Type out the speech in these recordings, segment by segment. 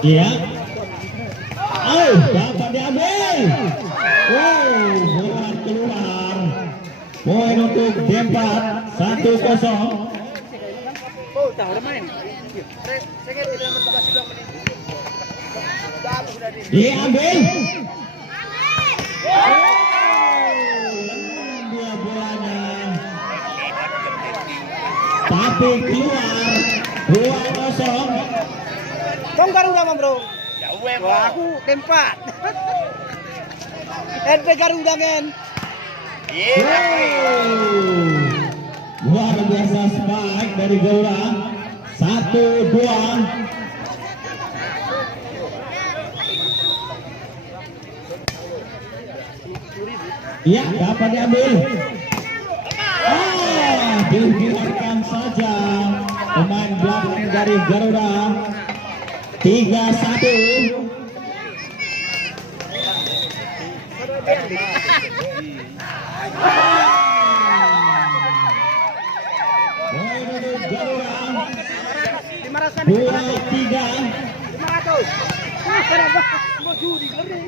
Iya. Oh, dapat diambil. Oh, bola keluar. Poin untuk Dempat 1-0. Diambil. Dia bolanya. Tapi keluar 2-0. Dong Garuda mah bro. Wah, aku Dempat. NP Garuda men. Luar biasa spike dari Garuda. 1-2. Iya, dapat diambil. Dibiarkan saja pemain belakang dari Garuda. 3-1. Poin untuk Garuda. 2-3. 500. Mau judi gede.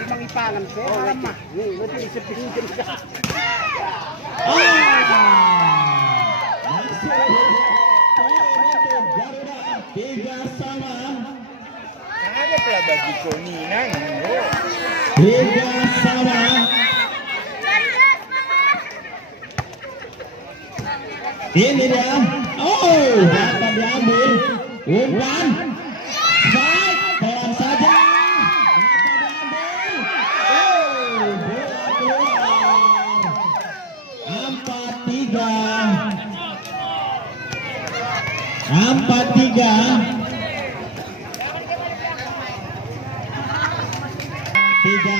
Imang ipangan saya mah. Nih, berarti sepingin. Masuk poin untuk Garuda 3-sama. Ada pula bagi Konina. 3-sama. Ini dia. Oh, dapat diambil. Umpan. Baik, pelan saja. Dapat diambil. Oh, bola keluar. 4-3. 4-3. 3.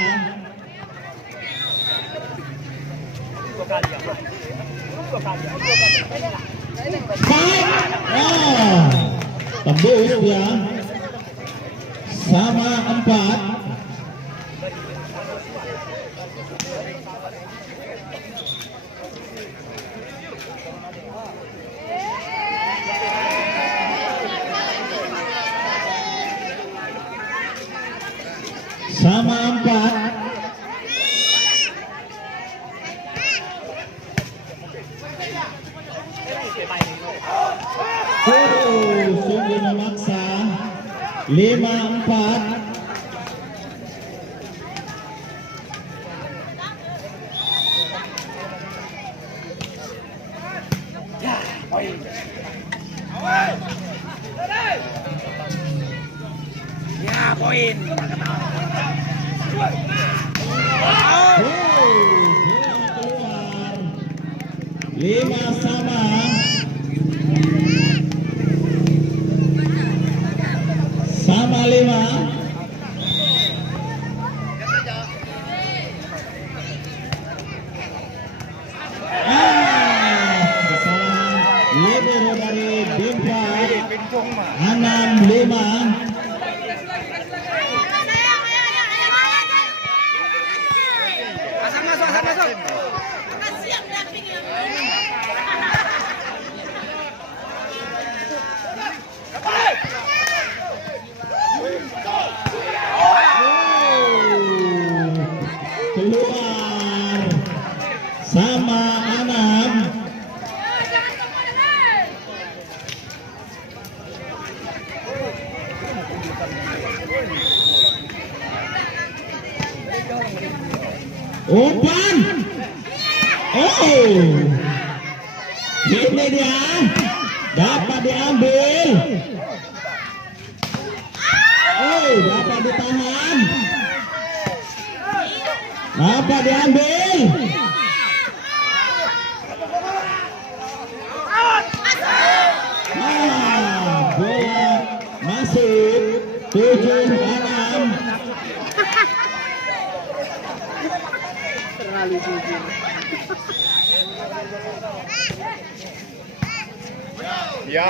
Tembus dia. Sama 4. Sama 4. Sungguh memaksa. 5-4. Ya, poin. Bola keluar. 5-sama. Sama 5. Kesalahan libero dari Dempat. 6-5. Asal masuk. Keluar. Sama 6. Umpan. Oh, ini dia. Dapat diambil. Oh, dapat ditahan. Dapat diambil. Bola masuk. 7-6. Terlalu jujur. Ya.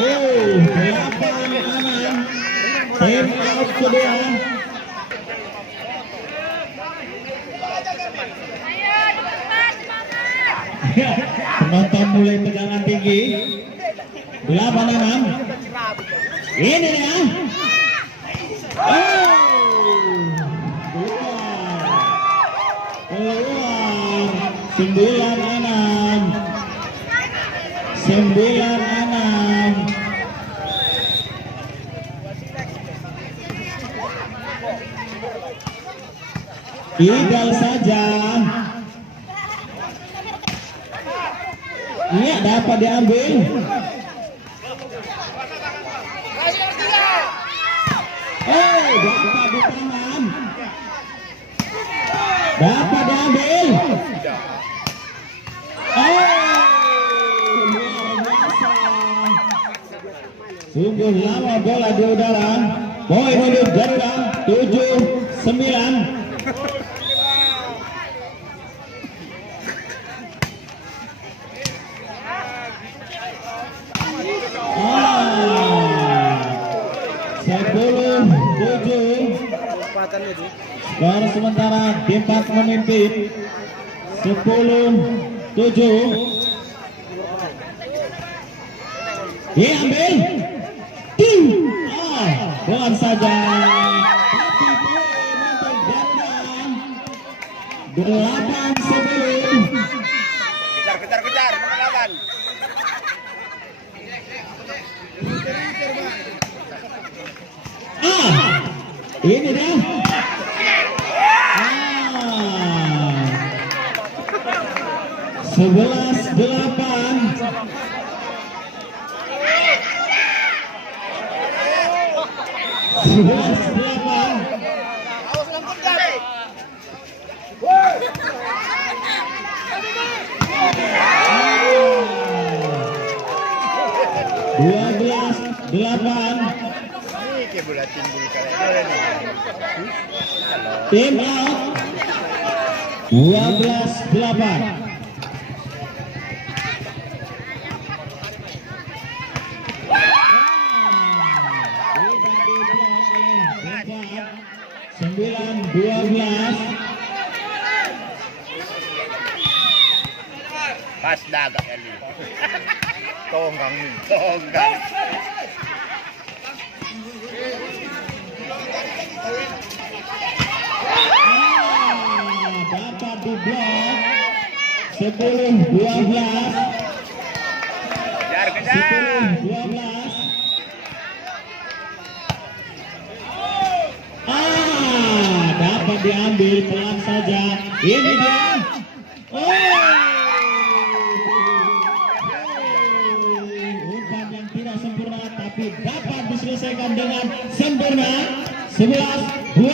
Oh, 8-6. Time out kedua. Penonton mulai tegangan tinggi. 8-6. Ini dia. Oh, keluar 9-6. 9-6. Tinggal saja. Iya, dapat diambil. Oh, dapat ditahan. Dapat diambil. Oh, luar biasa. Sungguh lama bola di udara. Poin untuk Garuda 7-9. Skor sementara Depak memimpin 10-7. Diambil. Keluar saja. Tapi poin untuk Garuda 8-10. Kejar, melawan. Ini dia. 11-8. 11-8. Ini kayak bola timbul kalian nih. Tim out. 12-8. Sembilan 12. Pas dagat kali. Tonggang. Dapat di blok 10-12. Kejar. 10-12. Dapat diambil pelan saja. Ini dia. Umpan yang tidak sempurna tapi dapat diselesaikan dengan sempurna. 11-12.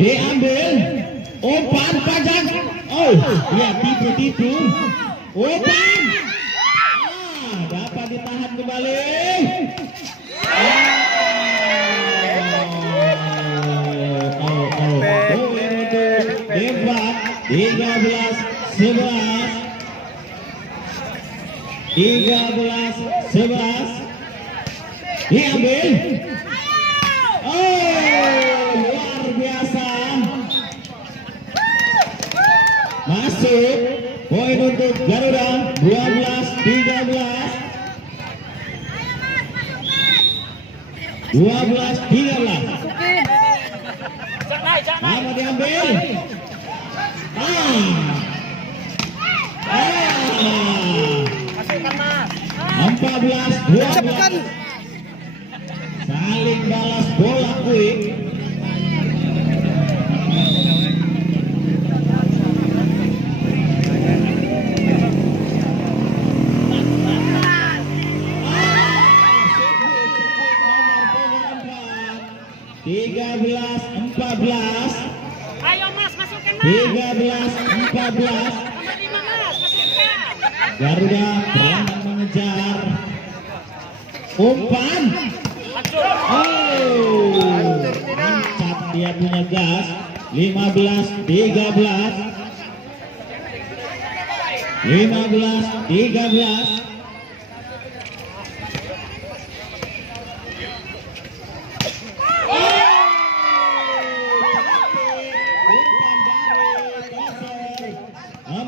Diambil. Umpan panjang. Ya tipu. Umpan. Dapat ditahan kembali. Depak 13-11. Diambil. Luar biasa. Masuk. Poin untuk Garuda 12-13. 12-13. Mau diambil. 14-12. Saling balas bola quick. Belas 14. Ayo Mas, masukkan Mas. 13-14. Nomor 5 Mas, masukkan. Garuda berani mengejar. Umpan. Lancat dia punya gas. 15-13. 15-13.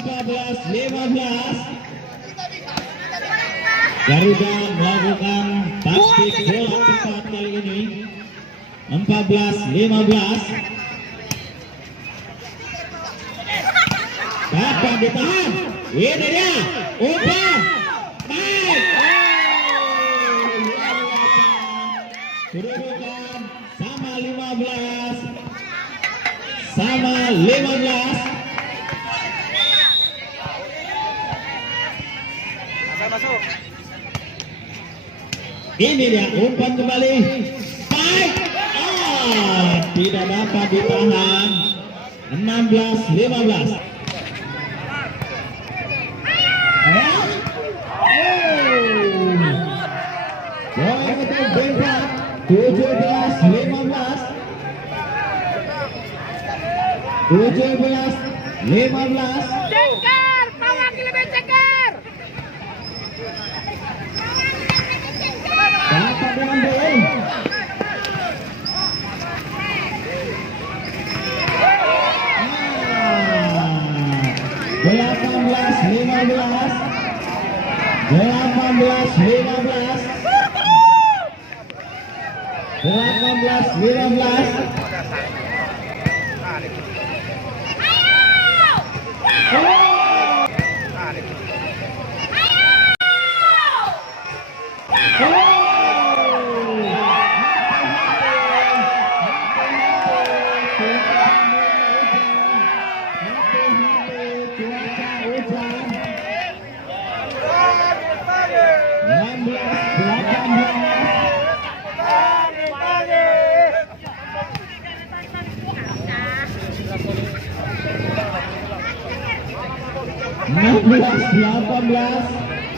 14-15. Garuda melakukan taktik bola cepat kali ini. 14-15. Dapat ditahan. Ini dia. Umpan. Baik. Kedudukan sama 15. Sama 15. Masuk. Ini dia umpan kembali. Baik. Tidak dapat ditahan. 16-15. Bola untuk Belgrad 17-15. 17-15. Ceker, Pak lebih ceker. Dapat diambil. Delapan belas 15.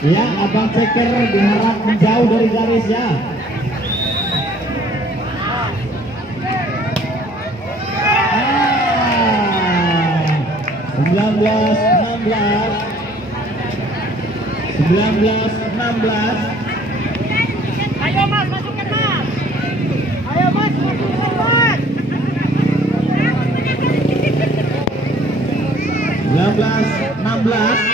Ya, Abang Ceker diharap menjauh dari garisnya. Sembilan belas 16. Ayo Mas, masukkan Mas. Ayo Mas, masukkan Mas. 16.